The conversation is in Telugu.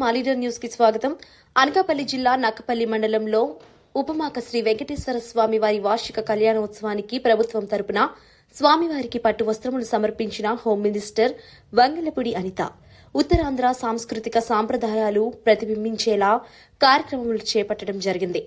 మా లీడర్ న్యూస్ కి స్వాగతం. అనకాపల్లి జిల్లా నక్కపల్లి మండలంలో ఉపమాక శ్రీ వెంకటేశ్వర స్వామి వారి వార్షిక కళ్యాణోత్సవానికి ప్రభుత్వం తరపున స్వామివారికి పట్టు వస్త్రములు సమర్పించిన హోం మినిస్టర్ వంగలపూడి అనిత. ఉత్తరాంధ్ర సాంస్కృతిక సాంప్రదాయాలు ప్రతిబింబించేలా కార్యక్రమాలు చేపట్టడం జరిగింది.